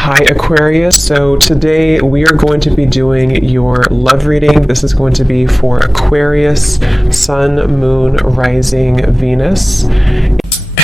Hi Aquarius, so today we are going to be doing your love reading. This is going to be for Aquarius, Sun, Moon, Rising, Venus.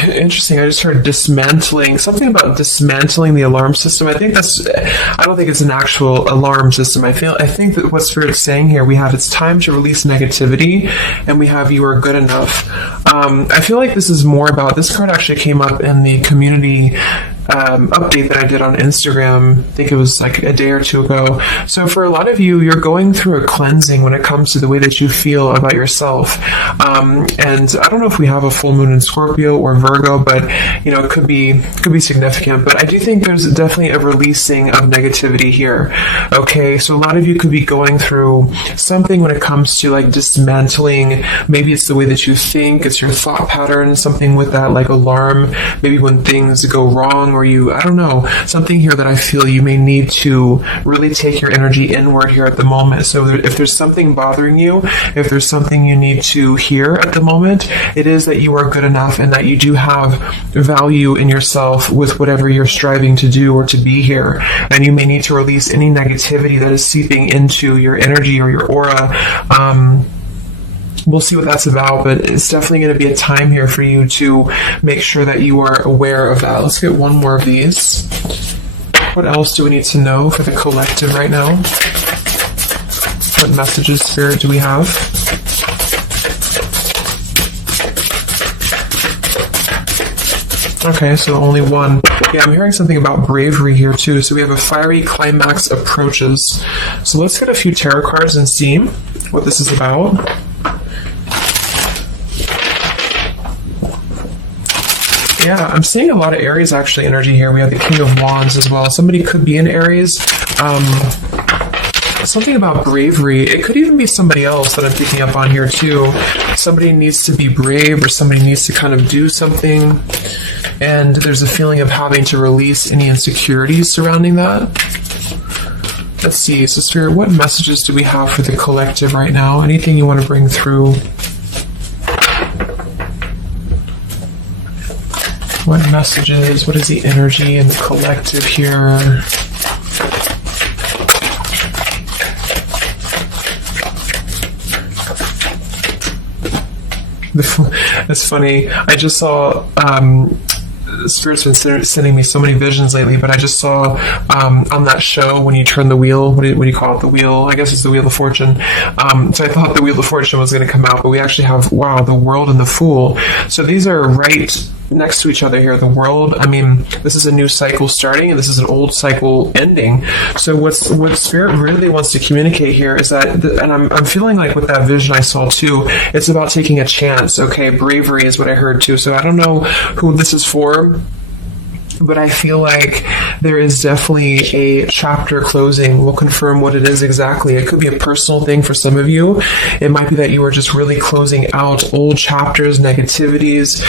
Interesting, I just heard dismantling, something about dismantling the alarm system. I don't think it's an actual alarm system. I think that what Spirit's saying here, we have it's time to release negativity, and we have you are good enough. I feel like this is more about, this card actually came up in the community update that I did on Instagram. I think it was like a day or two ago. So for a lot of you, you're going through a cleansing when it comes to the way that you feel about yourself. And I don't know if we have a full moon in Scorpio or Virgo, but it could be significant. But I do think there's definitely a releasing of negativity here. Okay, so a lot of you could be going through something when it comes to like dismantling. Maybe it's the way that you think, it's your thought pattern, something with that like alarm. Maybe when things go wrong, or I don't know, something here that I feel you may need to really take your energy inward here at the moment. So if there's something bothering you, if there's something you need to hear at the moment, it is that you are good enough and that you do have value in yourself with whatever you're striving to do or to be here. And you may need to release any negativity that is seeping into your energy or your aura. We'll see what that's about, but it's definitely going to be a time here for you to make sure that you are aware of that. Let's get one more of these. What else do we need to know for the collective right now? What messages, Spirit, do we have? Okay, so only one. Yeah, I'm hearing something about bravery here too. So we have a fiery climax approaches. So let's get a few tarot cards and see what this is about. Yeah, I'm seeing a lot of Aries actually energy here. We have the King of Wands as well. Somebody could be in Aries. Something about bravery. It could even be somebody else that I'm picking up on here too. Somebody needs to be brave, or somebody needs to kind of do something. And there's a feeling of having to release any insecurities surrounding that. Let's see. So Spirit, what messages do we have for the collective right now? Anything you want to bring through? What messages? What is the energy in the collective here? It's funny. I just saw Spirit's been sending me so many visions lately, but I just saw on that show when you turn the wheel, what do you call it? The wheel, I guess it's the Wheel of Fortune. So I thought the Wheel of Fortune was going to come out, but we actually have, wow, the World and the Fool. So these are right next to each other here. The World, I mean, this is a new cycle starting, and this is an old cycle ending. So what Spirit really wants to communicate here is that, and I'm feeling like with that vision I saw too, it's about taking a chance. Okay, bravery is what I heard too. So I don't know who this is for, but I feel like there is definitely a chapter closing. We'll confirm what it is exactly. It could be a personal thing for some of you. It might be that you are just really closing out old chapters, negativities.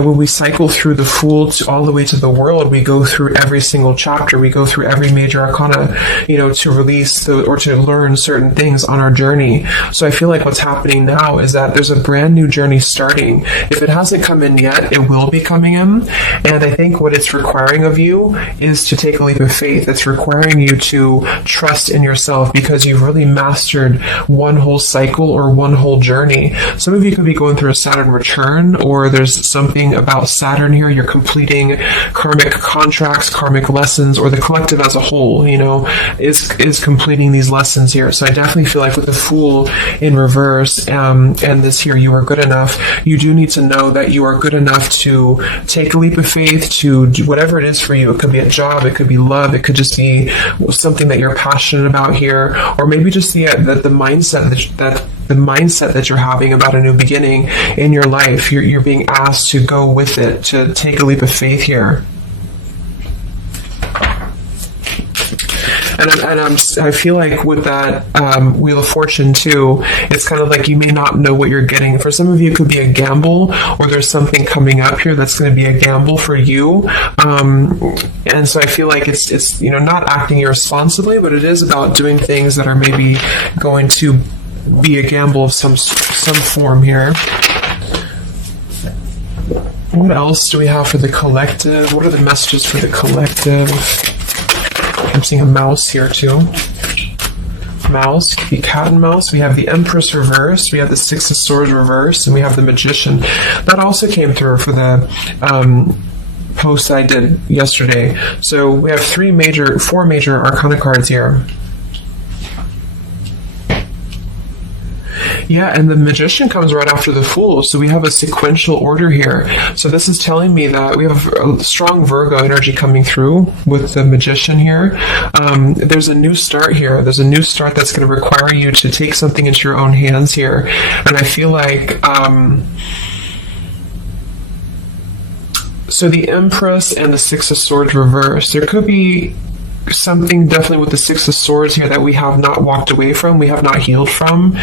When we cycle through the Fool all the way to the World, we go through every single chapter. We go through every major arcana, to release or to learn certain things on our journey. So I feel like what's happening now is that there's a brand new journey starting. If it hasn't come in yet, it will be coming in. And I think what it's requiring of you is to take a leap of faith. It's requiring you to trust in yourself, because you've really mastered one whole cycle or one whole journey. Some of you could be going through a Saturn return, or there's something about Saturn here. You're completing karmic contracts, karmic lessons, or the collective as a whole, is completing these lessons here. So I definitely feel like with the Fool in reverse, and this here, you are good enough. You do need to know that you are good enough to take a leap of faith, to do whatever it is for you. It could be a job, it could be love, it could just be something that you're passionate about here, or maybe just the mindset that you're having about a new beginning in your life. You're being asked to go with it, to take a leap of faith here. And I feel like with that Wheel of Fortune too, it's kind of like you may not know what you're getting. For some of you, it could be a gamble, or there's something coming up here that's going to be a gamble for you. And so I feel like it's not acting irresponsibly, but it is about doing things that are maybe going to be a gamble of some form here. What else do we have for the collective? What are the messages for the collective? I'm seeing a mouse here too. Mouse, the cat and mouse. We have the Empress reversed. We have the Six of Swords reversed, and we have the Magician. That also came through for the post I did yesterday. So we have four major Arcana cards here. Yeah, and the Magician comes right after the Fool, so we have a sequential order here. So this is telling me that we have a strong Virgo energy coming through with the Magician here. There's a new start here. There's a new start that's going to require you to take something into your own hands here. And I feel like... so the Empress and the Six of Swords reversed. There could be something definitely with the Six of Swords here that we have not walked away from, we have not healed from.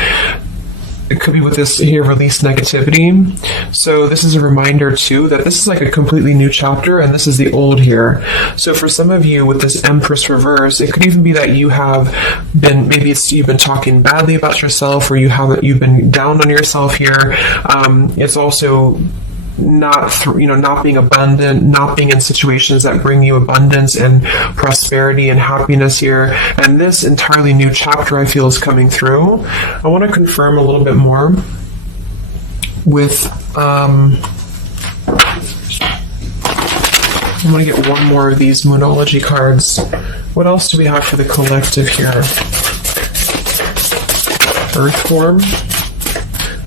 It could be with this here, release negativity. So this is a reminder too that this is like a completely new chapter, and this is the old here. So for some of you with this Empress reverse, it could even be that you have been, maybe you've been talking badly about yourself, or you've been down on yourself here. It's also not being abundant, not being in situations that bring you abundance and prosperity and happiness here. And this entirely new chapter I feel is coming through. I want to confirm a little bit more with I'm going to get one more of these Moonology cards. What else do we have for the collective here? Earthworm.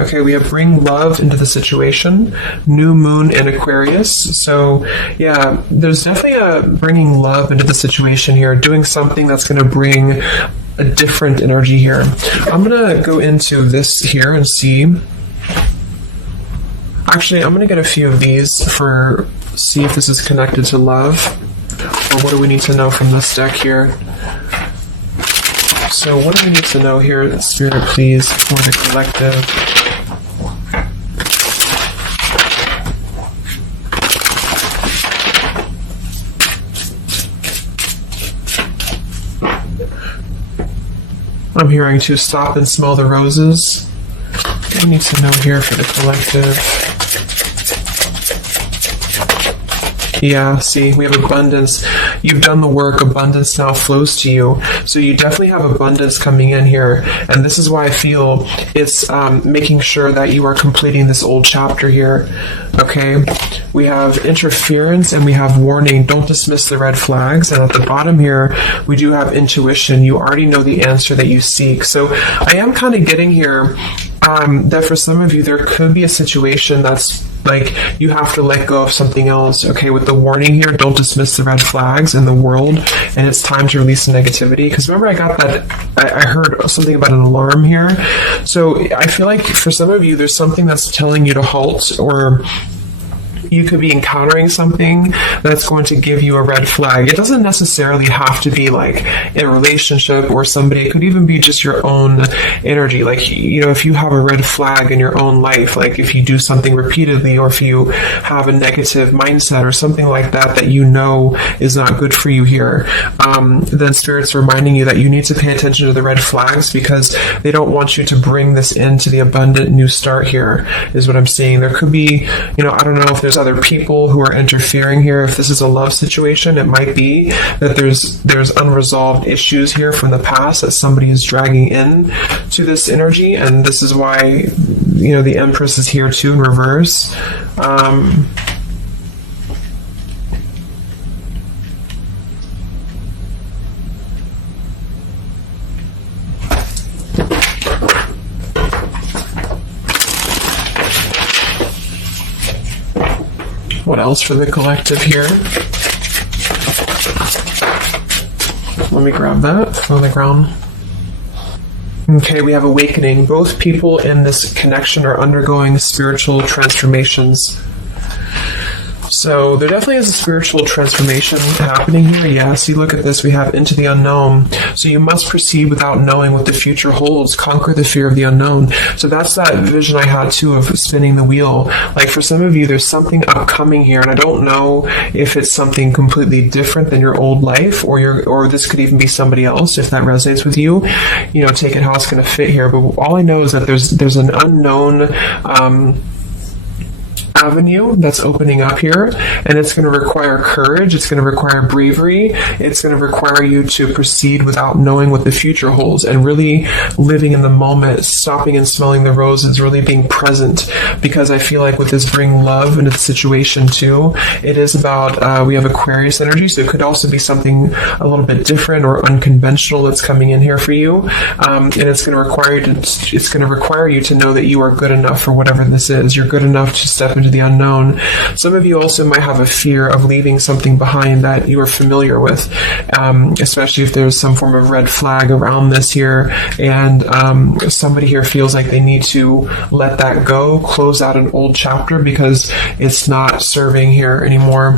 Okay, we have bring love into the situation, new moon in Aquarius. So yeah, there's definitely a bringing love into the situation here, doing something that's going to bring a different energy here. I'm going to go into this here and see. Actually, I'm going to get a few of these see if this is connected to love, or what do we need to know from this deck here. So what do we need to know here, Spirit, please, for the collective? I'm hearing to stop and smell the roses. What do we need to know here for the collective? Yeah, see, we have abundance. You've done the work. Abundance now flows to you. So you definitely have abundance coming in here. And this is why I feel it's making sure that you are completing this old chapter here. Okay? We have interference and we have warning. Don't dismiss the red flags. And at the bottom here, we do have intuition. You already know the answer that you seek. So I am kind of getting here that for some of you, there could be a situation that's like you have to let go of something else. Okay, with the warning here, don't dismiss the red flags in the world, and it's time to release the negativity. Because remember, I got that, I heard something about an alarm here. So I feel like for some of you, there's something that's telling you to halt, or you could be encountering something that's going to give you a red flag. It doesn't necessarily have to be like in a relationship or somebody. It could even be just your own energy. Like, you know, if you have a red flag in your own life, like if you do something repeatedly, or if you have a negative mindset or something like that that you know is not good for you here, then Spirit's reminding you that you need to pay attention to the red flags, because they don't want you to bring this into the abundant new start here, is what I'm seeing. There could be, you know, I don't know if there's other people who are interfering here. If this is a love situation, it might be that there's unresolved issues here from the past that somebody is dragging in to this energy, and this is why, you know, the Empress is here too in reverse. What else for the collective here? Let me grab that on the ground. Okay, we have awakening. Both people in this connection are undergoing spiritual transformations. So there definitely is a spiritual transformation happening here. Yeah, see, look at this. We have into the unknown. So you must proceed without knowing what the future holds. Conquer the fear of the unknown. So that's that vision I had too of spinning the wheel. Like for some of you, there's something upcoming here, and I don't know if it's something completely different than your old life, or this could even be somebody else. If that resonates with you, you know, take it how it's going to fit here. But all I know is that there's an unknown avenue that's opening up here, and it's going to require courage, it's going to require bravery, it's going to require you to proceed without knowing what the future holds, and really living in the moment, stopping and smelling the roses, really being present, because I feel like with this bring love into the situation too, it is about, we have Aquarius energy, so it could also be something a little bit different or unconventional that's coming in here for you, and it's going to require you to know that you are good enough for whatever this is. You're good enough to step into the unknown. Some of you also might have a fear of leaving something behind that you are familiar with, especially if there's some form of red flag around this here, and somebody here feels like they need to let that go, close out an old chapter because it's not serving here anymore.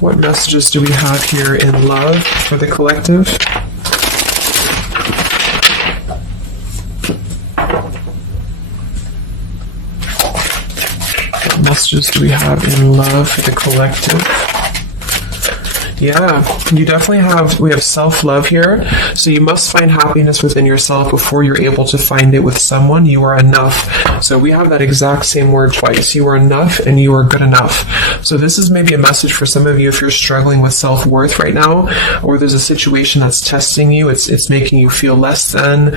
What messages do we have here in love for the collective? What messages do we have in love for the collective? Yeah, you definitely we have self-love here. So you must find happiness within yourself before you're able to find it with someone. You are enough. So we have that exact same word twice. You are enough and you are good enough. So this is maybe a message for some of you if you're struggling with self-worth right now, or there's a situation that's testing you. It's making you feel less than.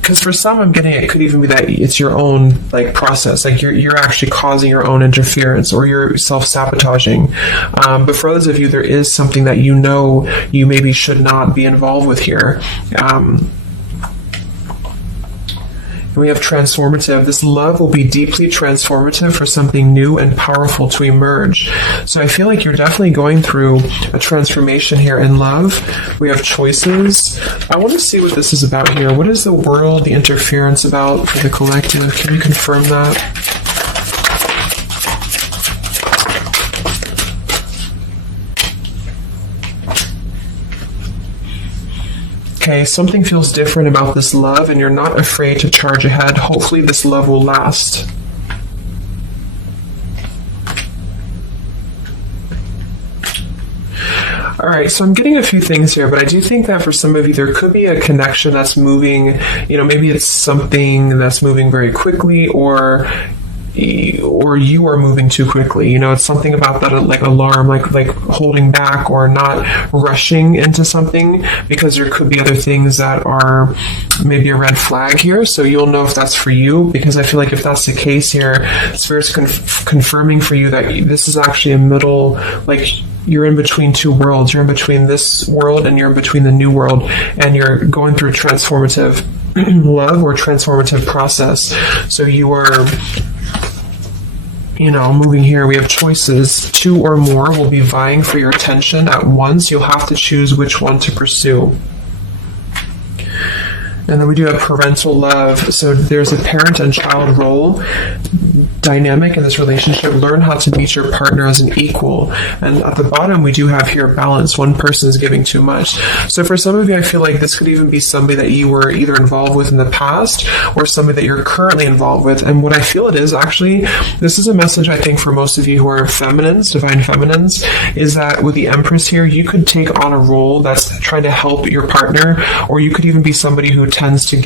Because for some, I'm getting it could even be that it's your own process, you're actually causing your own interference, or you're self-sabotaging. But for others of you, there is something that you know you maybe should not be involved with here. We have transformative. This love will be deeply transformative for something new and powerful to emerge. So I feel like you're definitely going through a transformation here in love. We have choices. I want to see what this is about here. What is the world, the interference about for the collective? Can you confirm that? Okay, something feels different about this love, and you're not afraid to charge ahead. Hopefully this love will last. All right, so I'm getting a few things here, but I do think that for some of you, there could be a connection that's moving, maybe it's something that's moving very quickly, or you are moving too quickly. It's something about that alarm, like holding back or not rushing into something, because there could be other things that are maybe a red flag here. So you'll know if that's for you, because I feel like if that's the case here, Spirit's confirming for you that this is actually a middle, you're in between two worlds. You're in between this world and you're in between the new world, and you're going through a transformative love or transformative process. So you are moving here. We have choices. Two or more will be vying for your attention at once. You'll have to choose which one to pursue. And then we do have parental love. So there's a parent and child role dynamic in this relationship. Learn how to meet your partner as an equal. And at the bottom, we do have here balance. One person is giving too much. So for some of you, I feel like this could even be somebody that you were either involved with in the past or somebody that you're currently involved with. And what I feel it is, actually, this is a message, I think, for most of you who are feminines, divine feminines, is that with the Empress here, you could take on a role that's trying to help your partner, or you could even be somebody who tends to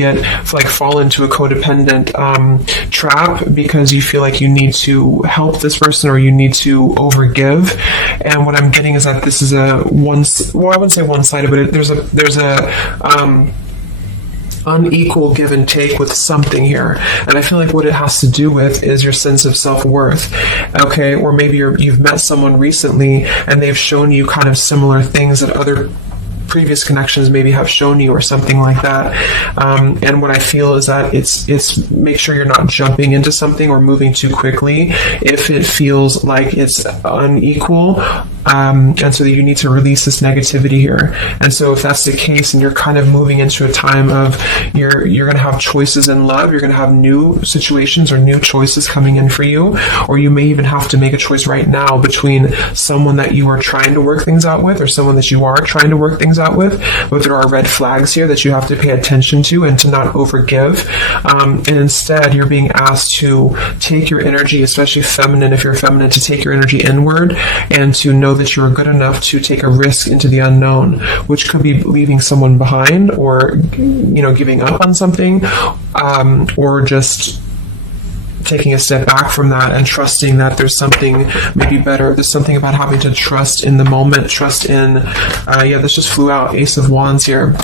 fall into a codependent trap because you feel like you need to help this person or you need to overgive. And what I'm getting is that this is I wouldn't say one-sided, but there's a unequal give and take with something here. And I feel like what it has to do with is your sense of self-worth. Okay, or maybe you've met someone recently and they've shown you kind of similar things that other previous connections maybe have shown you, or something like that. And what I feel is that it's make sure you're not jumping into something or moving too quickly if it feels like it's unequal. And so that you need to release this negativity here. And so if that's the case and you're kind of moving into a time of you're going to have choices in love, you're going to have new situations or new choices coming in for you, or you may even have to make a choice right now between someone that you are trying to work things out with or someone that you are trying to work things out with. But there are red flags here that you have to pay attention to and to not overgive. And instead, you're being asked to take your energy, especially feminine, if you're feminine, to take your energy inward and to know know that you're good enough to take a risk into the unknown, which could be leaving someone behind, or, you know, giving up on something, or just taking a step back from that and trusting that there's something maybe better. There's something about having to trust in the moment, trust in, yeah, this just flew out, Ace of Wands here.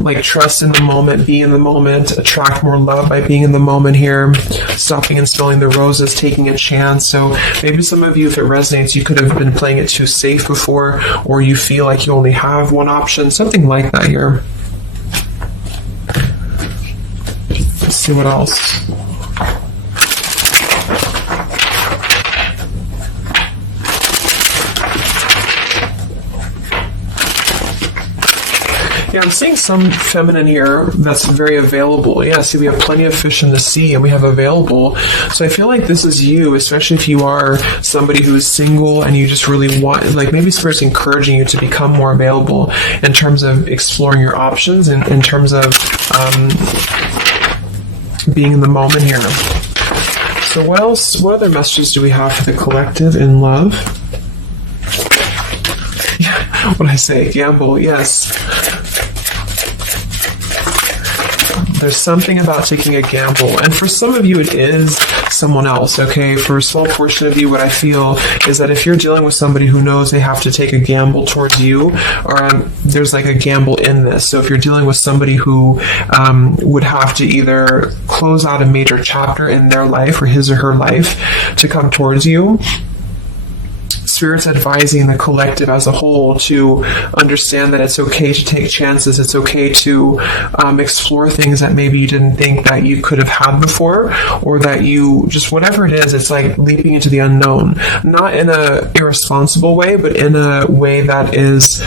Like, trust in the moment, be in the moment, attract more love by being in the moment here, stopping and smelling the roses, taking a chance. So maybe some of you, if it resonates, you could have been playing it too safe before, or you feel like you only have one option, something like that here. Let's see what else. Yeah, I'm seeing some feminine here that's very available. Yeah, see, we have plenty of fish in the sea, and we have available. So I feel like this is you, especially if you are somebody who is single and you just really want, like, maybe Spirit's encouraging you to become more available in terms of exploring your options, and in terms of being in the moment here. So what else? What other messages do we have for the collective in love? Yeah, what did I say? Gamble, yes. There's something about taking a gamble. And for some of you, it is someone else, okay? For a small portion of you, what I feel is that if you're dealing with somebody who knows they have to take a gamble towards you, or there's like a gamble in this. So if you're dealing with somebody who would have to either close out a major chapter in their life or his or her life to come towards you, Spirit's advising the collective as a whole to understand that it's okay to take chances. It's okay to explore things that maybe you didn't think that you could have had before, or that you just, whatever it is, it's like leaping into the unknown. Not in a irresponsible way, but in a way that is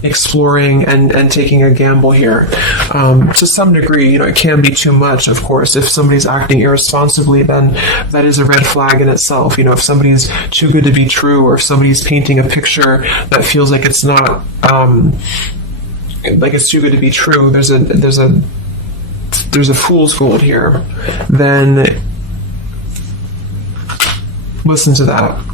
exploring and taking a gamble here. To some degree, you know, it can be too much, of course. If somebody's acting irresponsibly, then that is a red flag in itself. You know, if somebody's too good to be true, or if somebody's painting a picture that feels like it's not, like it's too good to be true, there's a fool's gold here, then listen to that.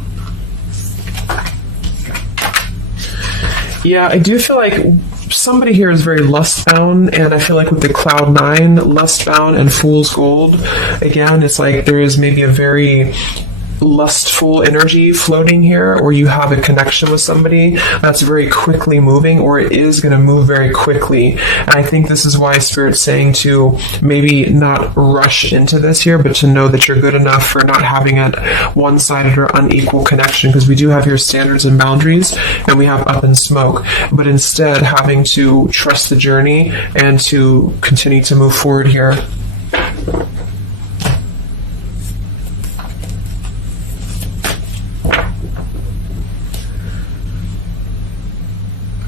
Yeah, I do feel like somebody here is very lust-bound, and I feel like with the Cloud 9, lust-bound and Fool's Gold, again, it's like there is maybe a very lustful energy floating here, or you have a connection with somebody that's very quickly moving, or it is going to move very quickly. And I think this is why Spirit's saying to maybe not rush into this here, but to know that you're good enough for not having a one-sided or unequal connection, because we do have here standards and boundaries, and we have up and smoke, but instead having to trust the journey and to continue to move forward here.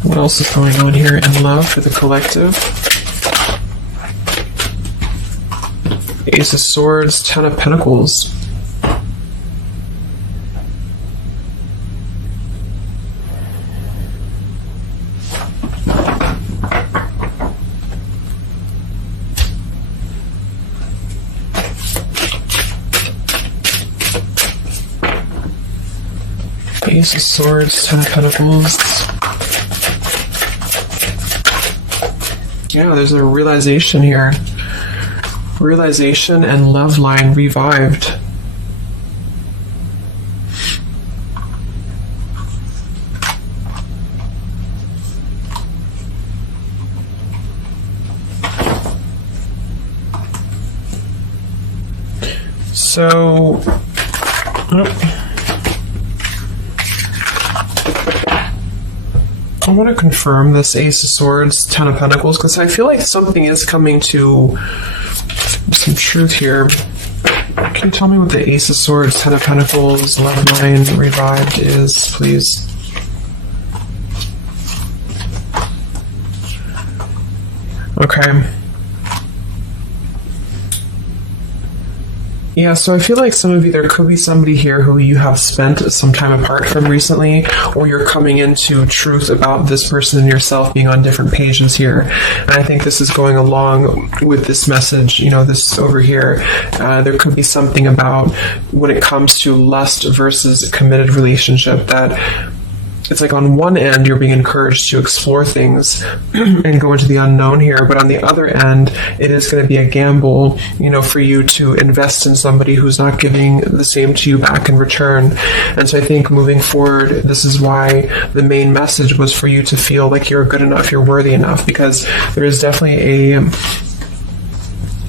What else is going on here in love for the collective? Ace of Swords, Ten of Pentacles. Ace of Swords, Ten of Pentacles. Yeah, there's a realization here. Realization and love line revived. So, I want to confirm this Ace of Swords, Ten of Pentacles, because I feel like something is coming to some truth here. Can you tell me what the Ace of Swords, Ten of Pentacles, Love Line revived is, please? Okay. Yeah, so I feel like some of you, there could be somebody here who you have spent some time apart from recently, or you're coming into truth about this person and yourself being on different pages here. And I think this is going along with this message, you know, this over here. There could be something about when it comes to lust versus committed relationship that it's like on one end you're being encouraged to explore things and go into the unknown here, but on the other end it is going to be a gamble, you know, for you to invest in somebody who's not giving the same to you back in return. And so I think moving forward, this is why the main message was for you to feel like you're good enough, you're worthy enough, because there is definitely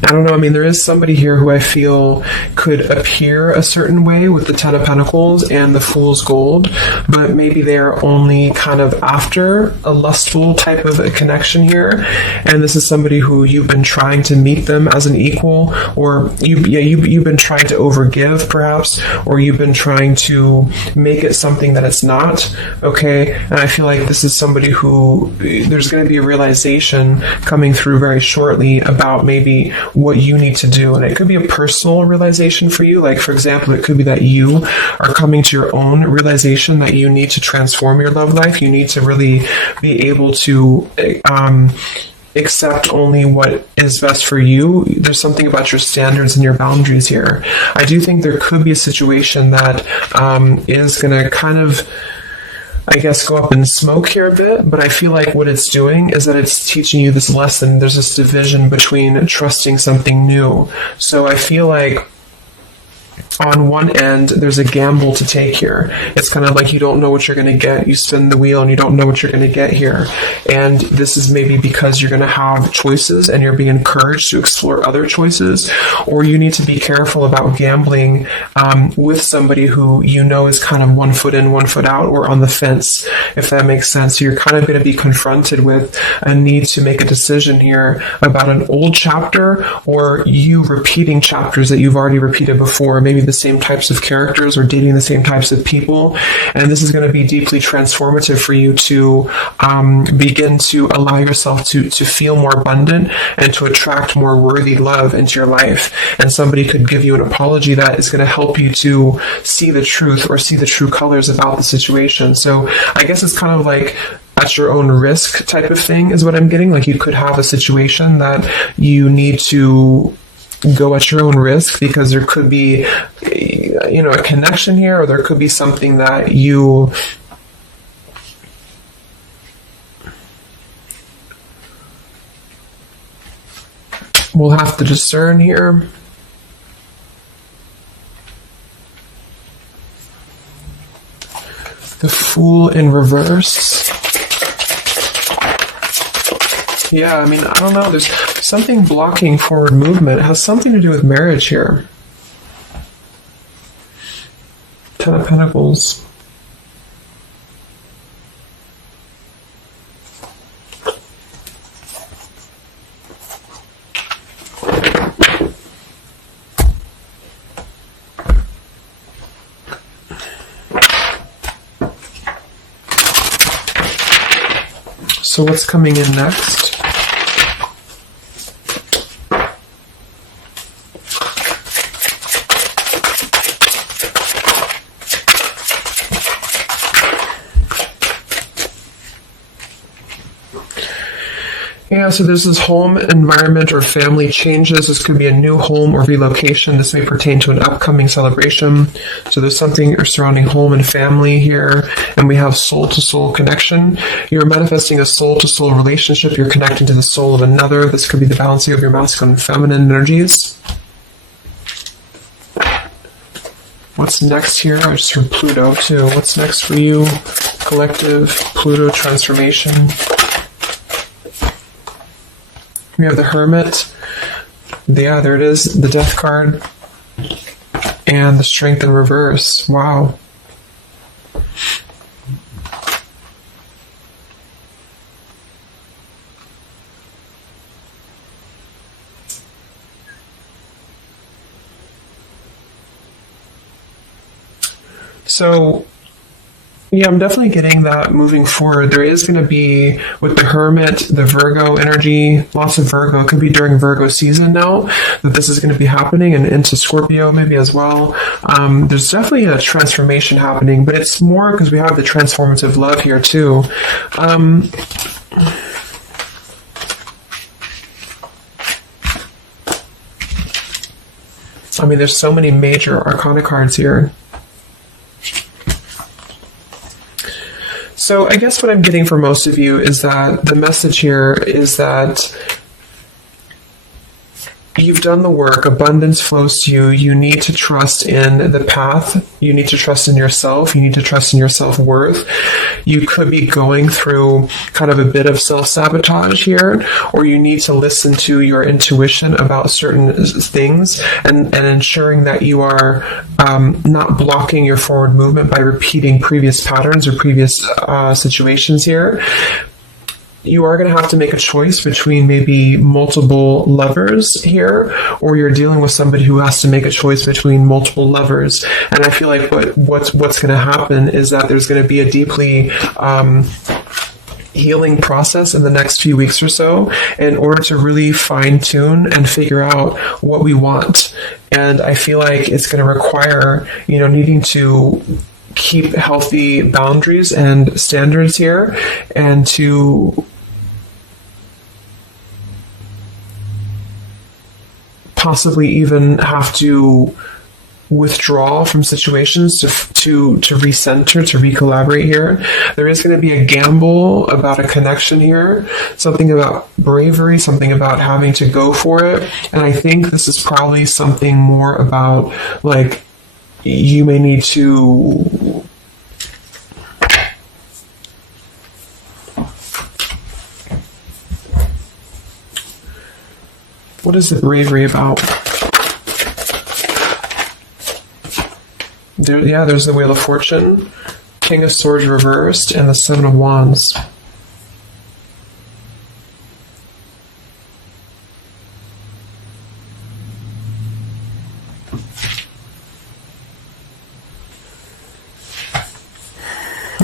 I don't know, I mean, there is somebody here who I feel could appear a certain way with the Ten of Pentacles and the Fool's Gold, but maybe they're only kind of after a lustful type of a connection here, and this is somebody who you've been trying to meet them as an equal, or you've been trying to overgive, perhaps, or you've been trying to make it something that it's not, okay? And I feel like this is somebody who, there's going to be a realization coming through very shortly about maybe what you need to do. And it could be a personal realization for you. Like, for example, it could be that you are coming to your own realization that you need to transform your love life. You need to really be able to accept only what is best for you. There's something about your standards and your boundaries here. I do think there could be a situation that is going to kind of, I guess, go up in smoke here a bit, but I feel like what it's doing is that it's teaching you this lesson. There's this division between trusting something new. So I feel like on one end, there's a gamble to take here. It's kind of like you don't know what you're going to get. You spin the wheel and you don't know what you're going to get here. And this is maybe because you're going to have choices and you're being encouraged to explore other choices, or you need to be careful about gambling with somebody who you know is kind of 1 foot in, 1 foot out, or on the fence, if that makes sense. So you're kind of going to be confronted with a need to make a decision here about an old chapter, or you repeating chapters that you've already repeated before, maybe the same types of characters or dating the same types of people. And this is going to be deeply transformative for you to begin to allow yourself to feel more abundant and to attract more worthy love into your life. And somebody could give you an apology that is going to help you to see the truth or see the true colors about the situation. So I guess it's kind of like at your own risk type of thing is what I'm getting. Like, you could have a situation that you need to go at your own risk because there could be, you know, a connection here, or there could be something that you will have to discern here. The Fool in reverse. Yeah, I mean, I don't know. There's something blocking forward movement. It has something to do with marriage here. Ten of Pentacles. So what's coming in next? Yeah, so there's this home environment or family changes. This could be a new home or relocation. This may pertain to an upcoming celebration. So there's something surrounding home and family here. And we have soul-to-soul connection. You're manifesting a soul-to-soul relationship. You're connecting to the soul of another. This could be the balancing of your masculine and feminine energies. What's next here? I just heard Pluto too. What's next for you? Collective, Pluto transformation. We have the Hermit. Yeah, there it is. The Death card. And the Strength in reverse. Wow. So Yeah, I'm definitely getting that moving forward. There is going to be, with the Hermit, the Virgo energy, lots of Virgo. It could be during Virgo season now that this is going to be happening, and into Scorpio maybe as well. There's definitely a transformation happening, but it's more because we have the transformative love here too. I mean, there's so many major arcana cards here. So I guess what I'm getting for most of you is that the message here is that you've done the work, abundance flows to you, you need to trust in the path, you need to trust in yourself, you need to trust in your self-worth. You could be going through kind of a bit of self-sabotage here, or you need to listen to your intuition about certain things and ensuring that you are not blocking your forward movement by repeating previous patterns or previous situations here. You are going to have to make a choice between maybe multiple lovers here, or you're dealing with somebody who has to make a choice between multiple lovers. And I feel like what's going to happen is that there's going to be a deeply healing process in the next few weeks or so in order to really fine tune and figure out what we want. And I feel like it's going to require, needing to keep healthy boundaries and standards here, and to possibly even have to withdraw from situations to recenter, to recollaborate here. There is going to be a gamble about a connection here, something about bravery, something about having to go for it. And I think this is probably something more about, like, you may need to what is the bravery about? There's the Wheel of Fortune, King of Swords reversed, and the Seven of Wands.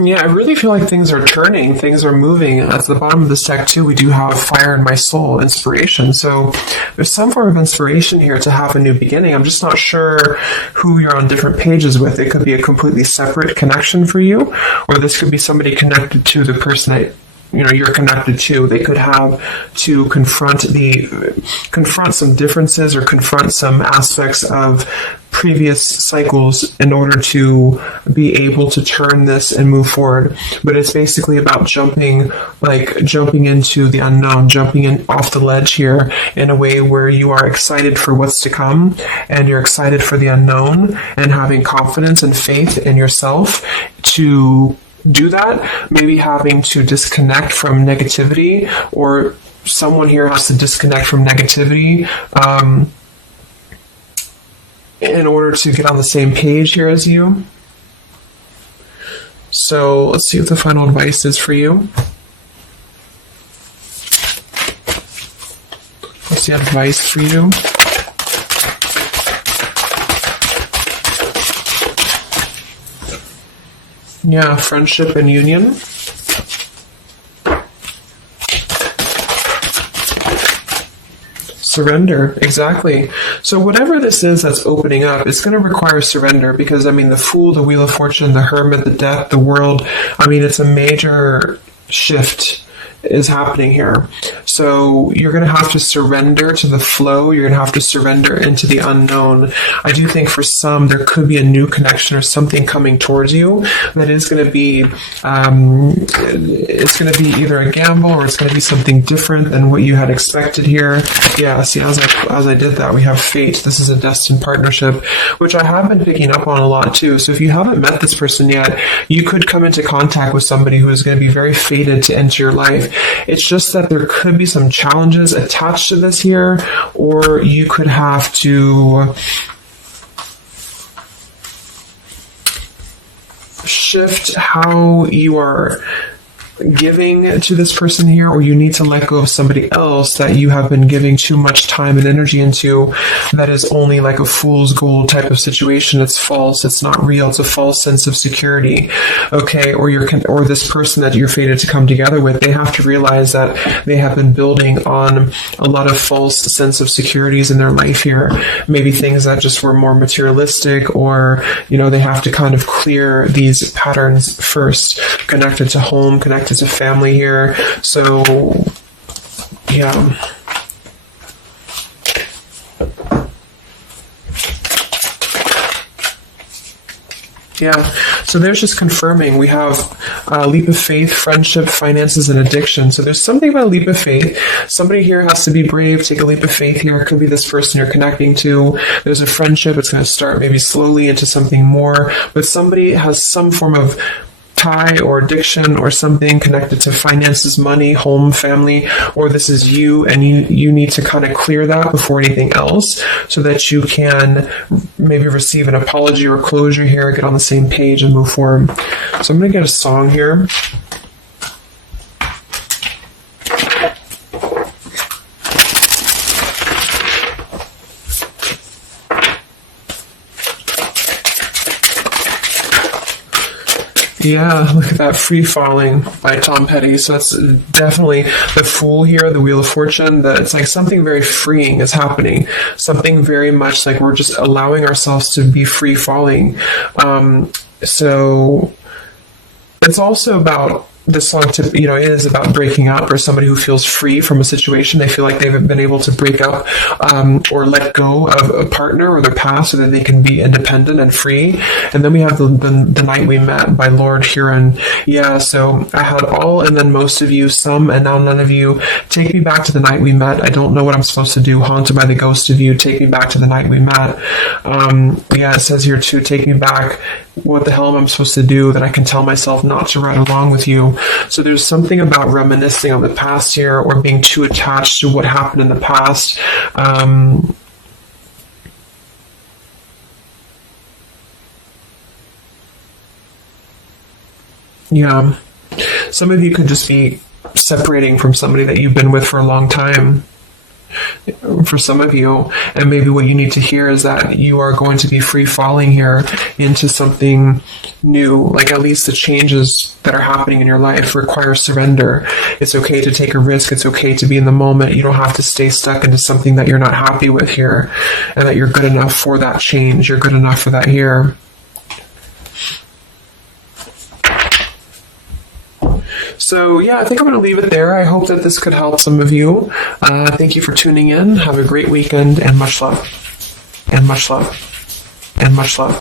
Yeah, I really feel like things are turning, things are moving. At the bottom of this deck, too, we do have Fire in My Soul, inspiration. So there's some form of inspiration here to have a new beginning. I'm just not sure who you're on different pages with. It could be a completely separate connection for you, or this could be somebody connected to the person that you're connected to. They could have to confront some differences or confront some aspects of previous cycles in order to be able to turn this and move forward. But it's basically about jumping into the unknown, jumping in off the ledge here in a way where you are excited for what's to come, and you're excited for the unknown, and having confidence and faith in yourself to do that. Maybe having to disconnect from negativity, or someone here has to disconnect from negativity in order to get on the same page here as you. So let's see what the final advice is for you. What's the advice for you? Yeah, friendship and union. Surrender, exactly. So whatever this is that's opening up, it's going to require surrender, because, the Fool, the Wheel of Fortune, the Hermit, the Death, the World, it's a major shift is happening here. So you're going to have to surrender to the flow. You're going to have to surrender into the unknown. I do think for some, there could be a new connection or something coming towards you that is going to be, it's going to be either a gamble, or it's going to be something different than what you had expected here. Yeah, see, as I did that, we have fate. This is a destined partnership, which I have been picking up on a lot too. So if you haven't met this person yet, you could come into contact with somebody who is going to be very fated to enter your life. It's just that there could be some challenges attached to this here, or you could have to shift how you are giving to this person here, or you need to let go of somebody else that you have been giving too much time and energy into, that is only like a fool's gold type of situation. It's false. It's not real. It's a false sense of security. Okay. Or this person that you're fated to come together with, they have to realize that they have been building on a lot of false sense of securities in their life here. Maybe things that just were more materialistic, or, they have to kind of clear these patterns first, connected to home, connected to family here. So, yeah. Yeah, so there's just confirming. We have leap of faith, friendship, finances, and addiction. So there's something about leap of faith. Somebody here has to be brave, take a leap of faith here. It could be this person you're connecting to. There's a friendship. It's going to start maybe slowly into something more. But somebody has some form of tie or addiction or something connected to finances, money, home, family, or this is you, and you need to kind of clear that before anything else, so that you can maybe receive an apology or closure here, get on the same page and move forward. So I'm going to get a song here. Yeah, look at that, Free Falling by Tom Petty. So that's definitely the Fool here, the Wheel of Fortune. That it's like something very freeing is happening. Something very much like we're just allowing ourselves to be free falling. So it's also about this song, it is about breaking up, or somebody who feels free from a situation. They feel like they've been able to break up or let go of a partner or their past, so that they can be independent and free. And then we have the Night We Met by Lord Huron. Yeah, so I had all and then most of you, some and now none of you. Take me back to the night we met. I don't know what I'm supposed to do. Haunted by the ghost of you. Take me back to the night we met. Yeah, it says here too, take me back. What the hell am I supposed to do that I can tell myself not to ride along with you? So there's something about reminiscing on the past here, or being too attached to what happened in the past. Yeah. Some of you could just be separating from somebody that you've been with for a long time. For some of you, and maybe what you need to hear is that you are going to be free falling here into something new. Like, at least the changes that are happening in your life require surrender. It's okay to take a risk. It's okay to be in the moment. You don't have to stay stuck into something that you're not happy with here, and that you're good enough for that change. You're good enough for that here. So yeah, I think I'm going to leave it there. I hope that this could help some of you. Thank you for tuning in. Have a great weekend, and much love. And much love. And much love.